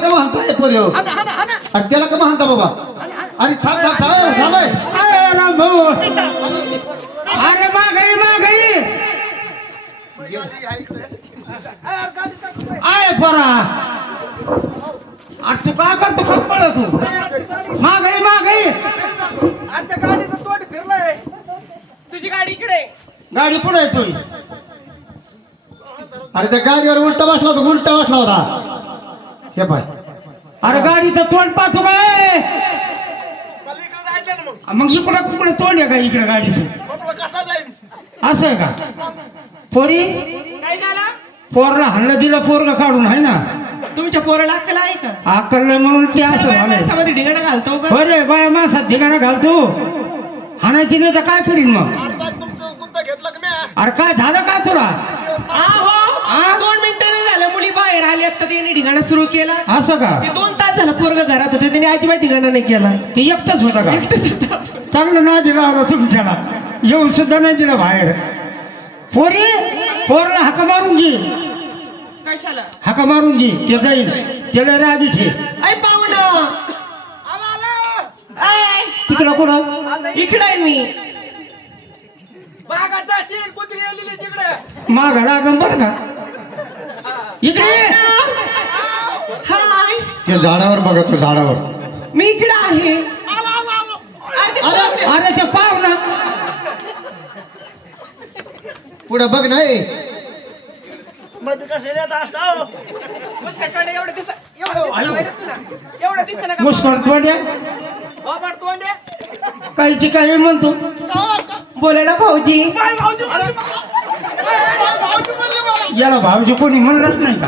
का म्हणताय पोरियो अरे त्याला का म्हणता बाबा अरे थांब थांब थांब थांब अरे राम भाऊ अरे मागई मागई आय परा अरे तू काय करतो खप्पळ तू मागई मागई गाडीचं तोंड फिरलंय. तुझी गाडी इकडे. गाडी पुढे आहे तुझी अरे त्या गाडीवर उलटा बसला होता हे पाय अरे गाडीचं तोंड पाहतो काय मला इकडे जायचं ना मग. मग इकडं कुकडे तोंड आहे का इकडे गाडीचं मग तुला कसा जाईल? असं आहे का पोरी काय झालं? पोरला हल्लं दिलं पोरग काढून आहे ना तुमच्या पोराला अक्कल आहे का? आकललंय म्हणून ते असं झालंय माणसामध्ये ढिगाणा घालतो का? अरे बाय माणसात ठिकाणा घालतो हाणायची नाही तर काय करीन मग तुमचं गुत्ता घेतला का मी? अरे काय झालं काय तुला हो 2 मिनिटं नाही झालं मुली बाहेर आली आता त्यांनी ढिगाणा सुरू केला. असं का ते 2 तास झालं पोरग घरात होते त्यांनी अजिबात ढिगाणा नाही केला. ते एकटंच होता का एकटंच होतं. चांगलं नाही दिलं होतं तुमच्याला येऊन सुद्धा नाही दिलं बाहेर पोरी पोरला हाका मारून घे कशाला? हाका मारून घे ते जाईल त्याला राजी ठे ऐ पाहुणं ऐ, तिकडं कुठं इकडे आहे मी. बागाचा शीन कुत्री आलेली तिकडे. मागा लागन बरं का इकडे ये. हाय ते झाडावर बघा तू झाडावर मी इकडे आहे. अरे अरे ते पाव ना पुढे बघ नाही मध्ये कसं येत असतो? मुसकाटवाडे एवढं दिसत एवढं दिसत ना का? मुस्कळ तोंड्या बाबा तोंड आहे. काहीची काही म्हणतो बोला ना भाऊजी. याला भाऊजी कोणी म्हणलंच नाही का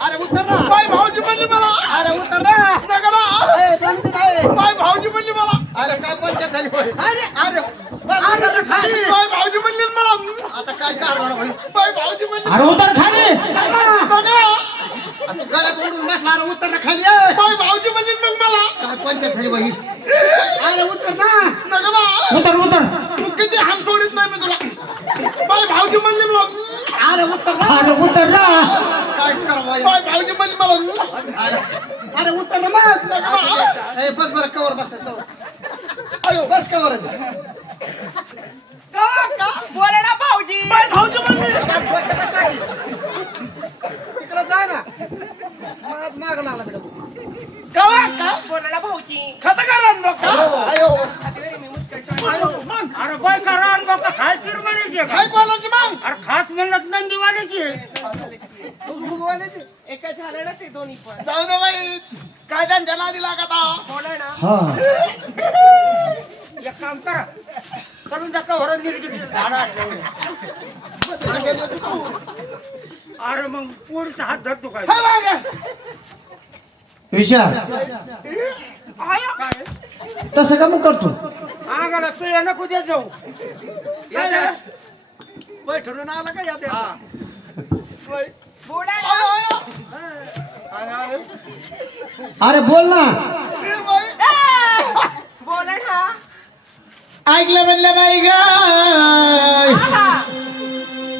अरे उतर ना. बाय भाऊजी म्हणली मला. अरे उतर ना. नका ना. ए, पाणी दे बाय. बाय भाऊजी म्हणली मला. अरे काय पंचायत झाली अरे अरे अरे खाली. बाय भाऊजी म्हणली मला. आता काय करणार म्हणे? बाय भाऊजी म्हणली. अरे उतर खाली नका. आता गळ्यात उडून बसला अरे उतर ना खाली ये. बाय भाऊजी म्हणली मग मला. काय पंचायत झाली बाई अरे उतर ना. नका ना. उतर उतर तू किती हात सोडित नाही मी तुला. बाय भाऊजी म्हणली मला. अरे उतर ना अरे उतर ना काय करा बाई बाय भाऊजी म्हणली मला. अरे उतर ना मग नका ना. ए बस बरं कवर बस अयो बस कवर बोला ना भाऊजी. बाय भाऊजी म्हणली. तिकडे जा ना माझ माग लागला बेटा कवा का बोला ना भाऊजी. खाता करा नको. अयो अरे बाय करा काय किर म्हणायचे काय कोणाची मग? अरे खास म्हणत नंदीवाल्याची एकच झालं ना ते दोन्ही पण. जाऊ दे बाई. काय त्यांच्या नादी लागत आहो. बोला ना. हा एक काम करा करून टाका वरात गेली किती झाडं अरे मग पोरीचा हात धरतो काय हाय बागा. विशाल तसं का मग करतो आगाला पिळ्या नको दे जाऊ काय झालं? बाई ठरवून आला का यात? हा. बाई. बोला ना. अरे बोल ना ए, बाई. बोला ना. ऐकलं म्हणलं बाई ग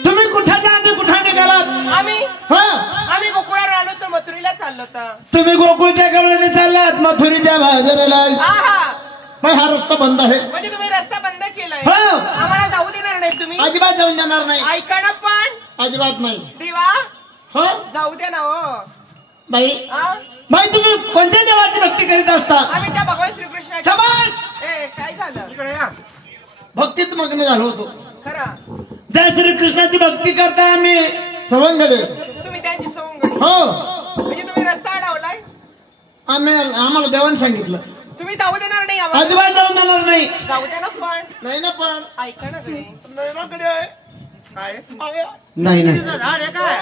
तुम्ही कुठं जा आणि कुठं निघालात आम्ही गोकुळावर आलो तर मथुरीला चाललो होता. तुम्ही गोकुळच्या गवळीने चाललात मथुरीच्या बाजाराला मग हा रस्ता बंद आहे म्हणजे तुम्ही रस्ता बंद केलाय. हो. आम्हाला जाऊ देणार नाही तुम्ही. अजिबात जाऊन जाणार नाही ऐका ना पण. अजिबात नाही देवा हो जाऊ द्या ना हो. बाई हा? बाई तुम्ही कोणत्या देवाची भक्ती करीत असता आम्ही त्या भगवान श्रीकृष्ण. शाबास! ए काय झालं? इकडे या भक्तीत मग्न झालो होतो खरा जय श्रीकृष्णाची भक्ती करता आम्ही सवंगडे तुम्ही त्यांची सवंगडी. हो म्हणजे तुम्ही रस्ता अडवलाय. आम्हाला देवाने सांगितलं तुम्ही जाऊ देणार नाही आम्हाला. अजिबात जाऊन जाणार नाही जाऊ द्या ना पण. नाही ना पण ऐका ना कडे. नाही ना कडे. काय नाही नाही झाड आहे काय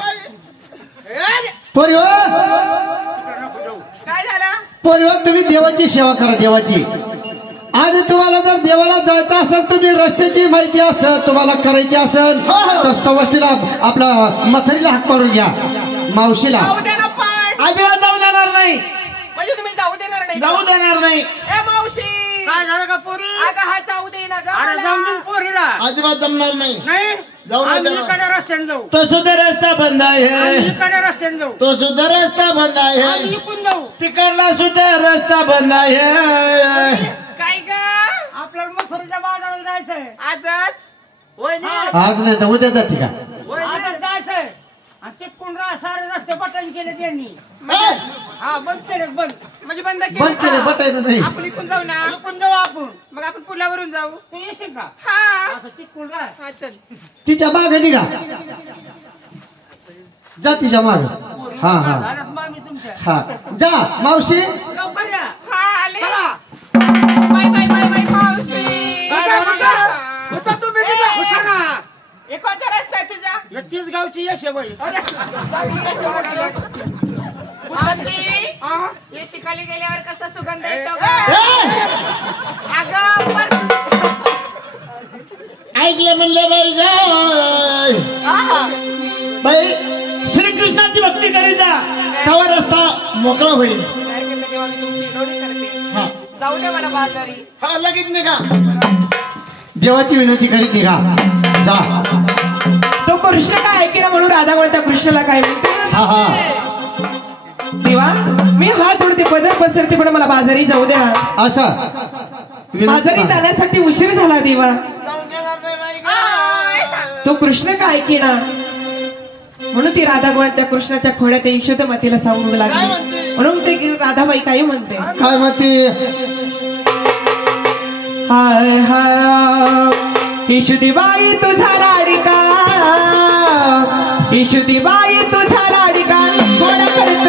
पोरी हो काय झालं? पोरी हो तुम्ही देवाची सेवा करा देवाची आणि तुम्हाला जर देवाला जायचं असेल तुम्ही रस्त्याची माहिती असेल तुम्हाला करायची असेल तर सवष्टीला आपला मथरीला हाक मारून घ्या मावशीला जाऊ द्या ना पण. अजिबात जाऊ देणार नाही म्हणजे तुम्ही जाऊ देणार नाही. जाऊ देणार नाही ए मावशी. काय झालं का पोरी अगं हा जाऊ दे ना गं अरे मला. जाऊन दे पोरीला अजिबात जमणार नाही नाही जाऊ आम्ही नका. इकडे रस्त्याने जाऊ तो सुद्धा रस्ता बंद आम्ही आहे इकडे रस्त्याने जाऊ तो सुद्धा रस्ता बंद आम्ही आहे इकडून जाऊ तिकडला सुद्धा रस्ता बंद आहे काय ग आपल्याला मथुरीच्या बाजाराला जायचंय आजच होय ना आज नाही तर उद्या जाते का होय ना आजच जायचंय आणि तिकडून सारे रस्ते बटन केले त्यांनी ए, हा बंद केले बंद म्हणजे बंद बंद केले बटायचं नाही आपण इकडून जाऊ ना इकडून जाऊ आपण मग आपण पुलावरून जाऊ तू येशील का हा असं तिकडून राह हा चल तिच्या मागे निघा जा तिच्या माग हा हा झालं मामी तुमच्या हा जा मावशी लवकर या हा आले चला बाय बाय बाय बाय मावशी घुसा, घुसा. घुसा तुम्ही बी जा. घुसा ना. हे कोणता रस्ता आहे तुझा या तीच गावची यश आहे बाई अरे मावशी हे शिकाली गेल्यावर कसा सुगंध येतो ग अगं ऐकलं म्हणलं बाई गाय बाई श्रीकृष्णाची भक्ती करीत जा तेव्हा रस्ता मोकळा होईल हा जाऊ दे मला बाजारी हा लगेच निघा देवाची विनंती करीत निघा जा तो कृष्ण काय ऐकेना म्हणून राधा त्या कृष्णाला काय म्हणते हा हा देवा मी हात जोडते बदल पसरते पण मला बाजारी जाऊ द्या असा बाजारी जाण्यासाठी उशीर झाला देवा जाऊ देणार नाही बाई गं. तो कृष्ण काय ऐकेना म्हणून ती राधा त्या कृष्णाच्या खोड्यात यशोदा मातेला सांगू लागली म्हणून ते राधाबाई काही म्हणते काय म्हणते हाय हाय यशोदीबाई तुझा लाडिका यशोदीबाई